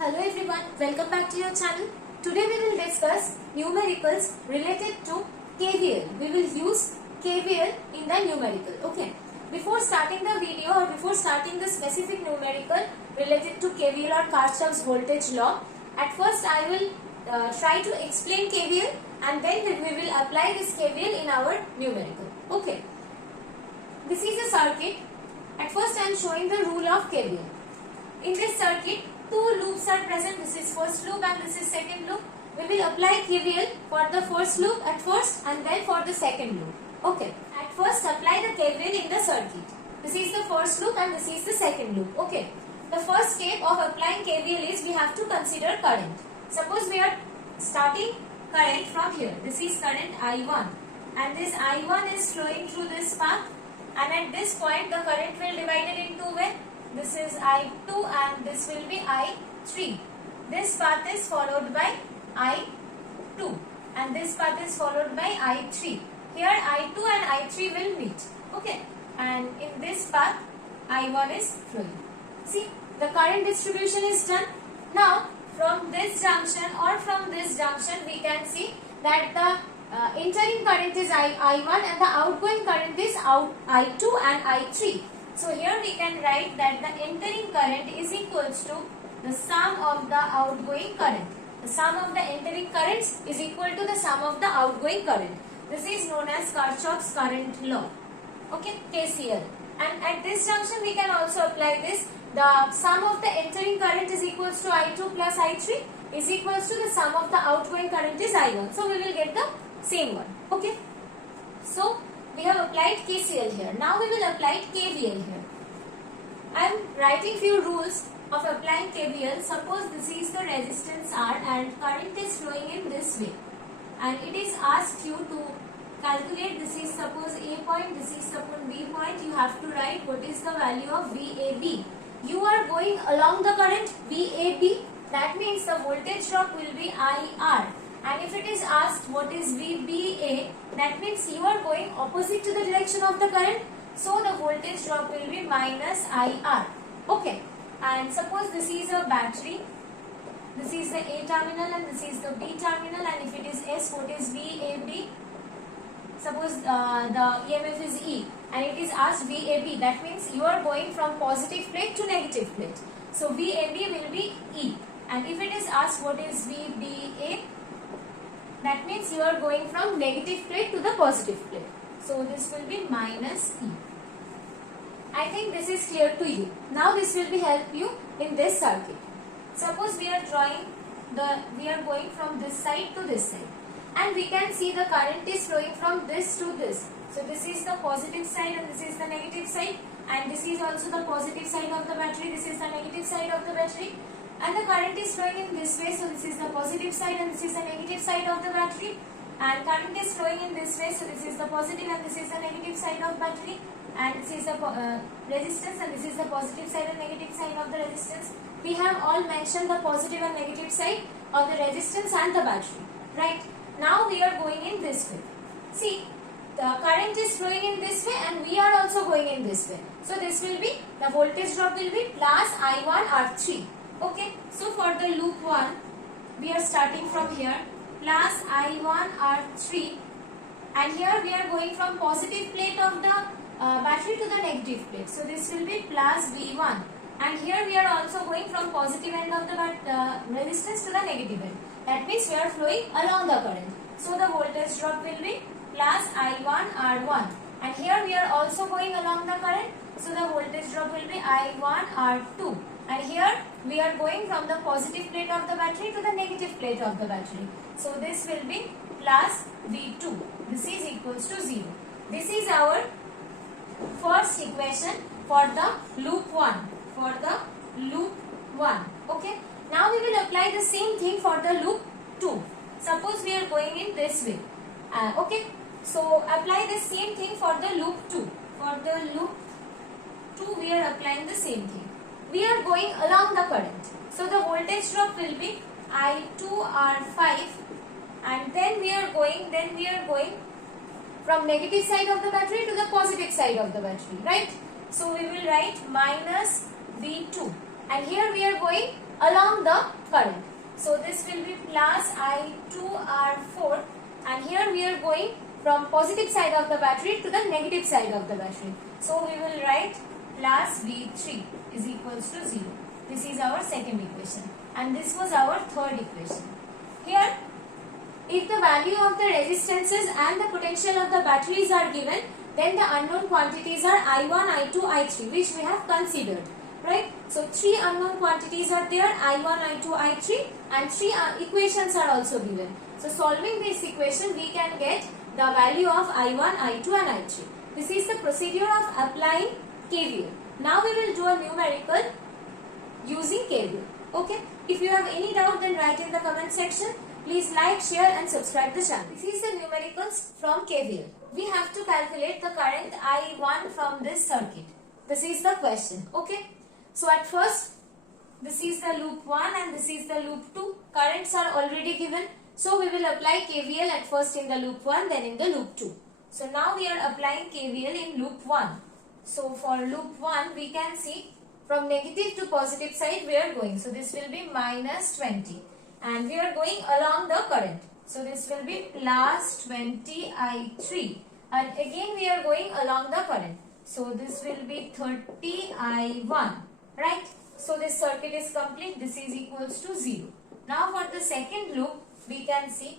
Hello everyone, welcome back to your channel. Today we will discuss numericals related to KVL. We will use KVL in the numerical. Okay. Before starting the video or before starting the specific numerical related to KVL or Kirchhoff's voltage law, at first I will try to explain KVL and then we will apply this KVL in our numerical. Okay. This is a circuit. At first I am showing the rule of KVL. In this circuit, two loops are present. This is first loop and this is second loop. We will apply KVL for the first loop at first and then for the second loop. Okay. At first apply the KVL in the circuit. This is the first loop and this is the second loop. Okay. The first step of applying KVL is we have to consider current. Suppose we are starting current from here. This is current I1 and this I1 is flowing through this path, and at this point the current will divide it into when? This is I2 and this will be I3. This path is followed by I2 and this path is followed by I3. Here I2 and I3 will meet. Okay. And in this path I1 is flowing. See, the current distribution is done. Now from this junction or from this junction we can see that the entering current is I1 and the outgoing current is I2 and I3. So here we can write that the entering current is equals to the sum of the outgoing current. The sum of the entering currents is equal to the sum of the outgoing current. This is known as Kirchhoff's current law. Okay, KCL. And at this junction we can also apply this. The sum of the entering current is equals to I2 plus I3 is equals to the sum of the outgoing current is I1. So we will get the same one. Okay. So we have applied KCL here. Now we will apply KVL here. I am writing few rules of applying KVL. Suppose this is the resistance R and current is flowing in this way. And it is asked you to calculate, this is suppose A point, this is suppose B point. You have to write what is the value of VAB. You are going along the current VAB. That means the voltage drop will be IR. And if it is asked what is VBA, that means you are going opposite to the direction of the current. So the voltage drop will be minus IR. Okay. And suppose this is a battery. This is the A terminal and this is the B terminal. And if it is S, what is VAB? Suppose the EMF is E and it is asked VAB. That means you are going from positive plate to negative plate. So VAB will be E. And if it is asked what is VBA, that means you are going from negative plate to the positive plate. So this will be minus E. I think this is clear to you. Now this will be help you in this circuit. Suppose we are going from this side to this side. And we can see the current is flowing from this to this. So this is the positive side and this is the negative side. And this is also the positive side of the battery. This is the negative side of the battery. And the current is flowing in this way. So this is the positive side and this is the negative side of the battery. And current is flowing in this way. So this is the positive and this is the negative side of battery. And this is the resistance and this is the positive side and negative side of the resistance. We have all mentioned the positive and negative side of the resistance and the battery. Right. Now we are going in this way. See, the current is flowing in this way and we are also going in this way. So this will be, the voltage drop will be plus I1 R3. Okay. So for the loop 1, we are starting from here, plus I1 R3, and here we are going from positive plate of the battery to the negative plate. So this will be plus V1. And here we are also going from positive end of the resistance to the negative end. That means we are flowing along the current. So the voltage drop will be plus I1 R1. And here we are also going along the current. So the voltage drop will be I1 R2. And here we are going from the positive plate of the battery to the negative plate of the battery. So this will be plus V2. This is equals to 0. This is our first equation for the loop 1. For the loop 1. Okay. Now we will apply the same thing for the loop 2. Suppose we are going in this way. Okay. So apply the same thing for the loop 2. For the loop 2 we are applying the same thing. We are going along the current. So the voltage drop will be I2R5 and then we are going from negative side of the battery to the positive side of the battery, right? So we will write minus V2 and here we are going along the current. So this will be plus I2R4, and here we are going from positive side of the battery to the negative side of the battery. So we will write plus V3 is equals to 0. This is our second equation, and this was our third equation. Here, if the value of the resistances and the potential of the batteries are given, then the unknown quantities are I1, I2, I3, which we have considered, right? So three unknown quantities are there, I1, I2, I3, and three equations are also given. So solving this equation, we can get the value of I1, I2 and I3. This is the procedure of applying KVL. Now we will do a numerical using KVL. Okay. If you have any doubt, then write in the comment section. Please like, share and subscribe the channel. This is the numericals from KVL. We have to calculate the current I1 from this circuit. This is the question. Okay. So at first, this is the loop 1 and this is the loop 2. Currents are already given. So we will apply KVL at first in the loop 1, then in the loop 2. So now we are applying KVL in loop 1. So for loop 1, we can see from negative to positive side we are going. So this will be minus 20. And we are going along the current. So this will be plus 20 I3. And again we are going along the current. So this will be 30 I1. Right? So this circuit is complete. This is equals to 0. Now for the second loop, we can see,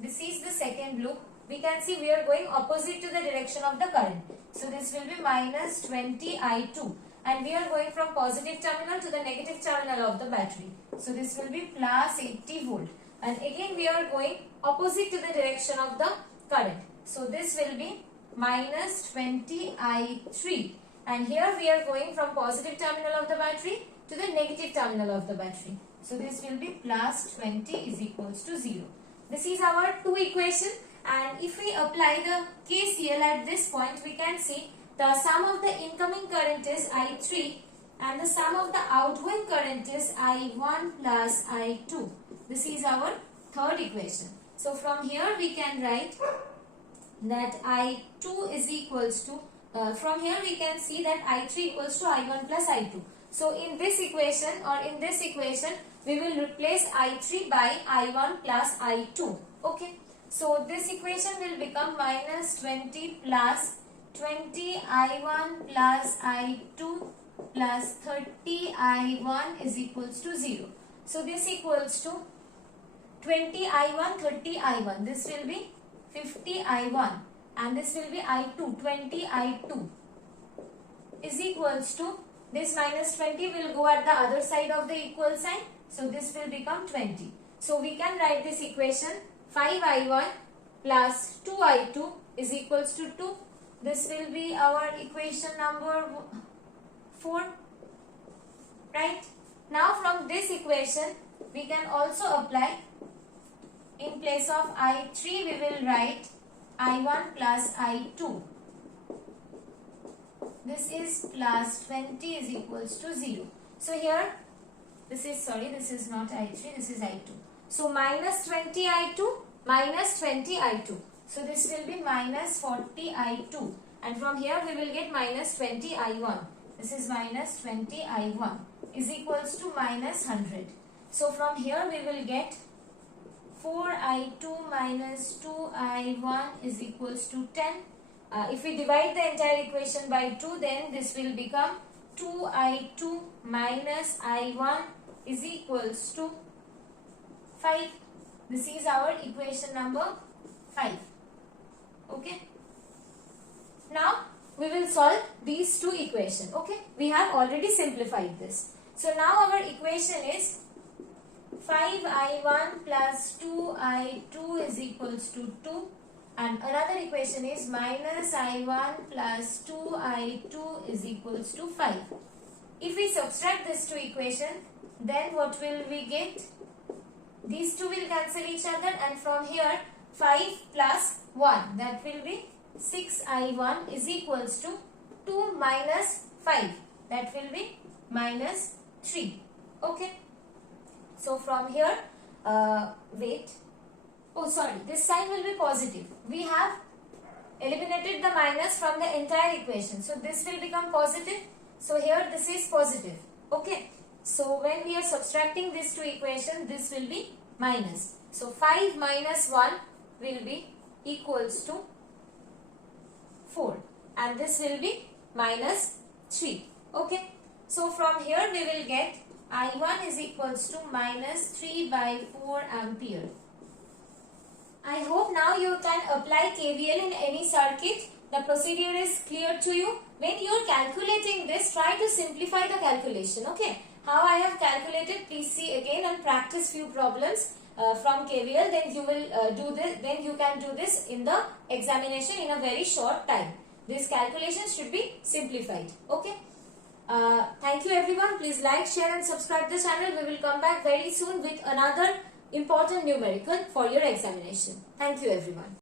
this is the second loop. We can see we are going opposite to the direction of the current. So this will be minus 20 I2. And we are going from positive terminal to the negative terminal of the battery. So this will be plus 80 volt. And again we are going opposite to the direction of the current. So this will be minus 20 I3. And here we are going from positive terminal of the battery to the negative terminal of the battery. So this will be plus 20 is equals to 0. This is our 2 equation. And if we apply the KCL at this point, we can see the sum of the incoming current is I3 and the sum of the outgoing current is I1 plus I2. This is our third equation. So from here we can write that I2 is equals to, from here we can see that I3 equals to I1 plus I2. So in this equation we will replace I3 by I1 plus I2. Okay. So this equation will become minus 20 plus 20 I1 plus I2 plus 30 I1 is equals to 0. So this equals to 20 I1, 30 I1. This will be 50 I1 and this will be I2, 20 I2 is equals to, this minus 20 will go at the other side of the equal sign. So this will become 20. So we can write this equation 5 I1 plus 2 I2 is equals to 2. This will be our equation number 4. Right? Now from this equation, we can also apply, in place of I3, we will write I1 plus I2. This is plus 20 is equals to 0. So here, this is not I3, this is I2. So minus 20 I2, minus 20 I2. So this will be minus 40 I2. And from here we will get minus 20 I1. This is minus 20 I1 is equals to minus 100. So from here we will get 4 I2 minus 2 I1 is equals to 10. If we divide the entire equation by 2, then this will become 2 I2 minus I1 is equals to 5. This is our equation number 5. Okay. Now we will solve these two equations. Okay. We have already simplified this. So now our equation is 5 I1 plus 2 I2 is equals to 2. And another equation is minus I1 plus 2 I2 is equals to 5. If we subtract these two equations, then what will we get? These two will cancel each other, and from here 5 plus 1, that will be 6 I1 is equals to 2 minus 5, that will be minus 3. Okay. So from here, this sign will be positive. We have eliminated the minus from the entire equation. So this will become positive. So here this is positive. Okay. So when we are subtracting these two equations, this will be minus. So 5 minus 1 will be equals to 4 and this will be minus 3. Okay. So from here we will get I1 is equals to minus 3 by 4 ampere. I hope now you can apply KVL in any circuit. The procedure is clear to you. When you are calculating this, try to simplify the calculation. Okay. How I have calculated, please see again and practice few problems from KVL. Then you will do this. Then you can do this in the examination in a very short time. This calculation should be simplified. Okay. Thank you everyone. Please like, share and subscribe the channel. We will come back very soon with another important numerical for your examination. Thank you everyone.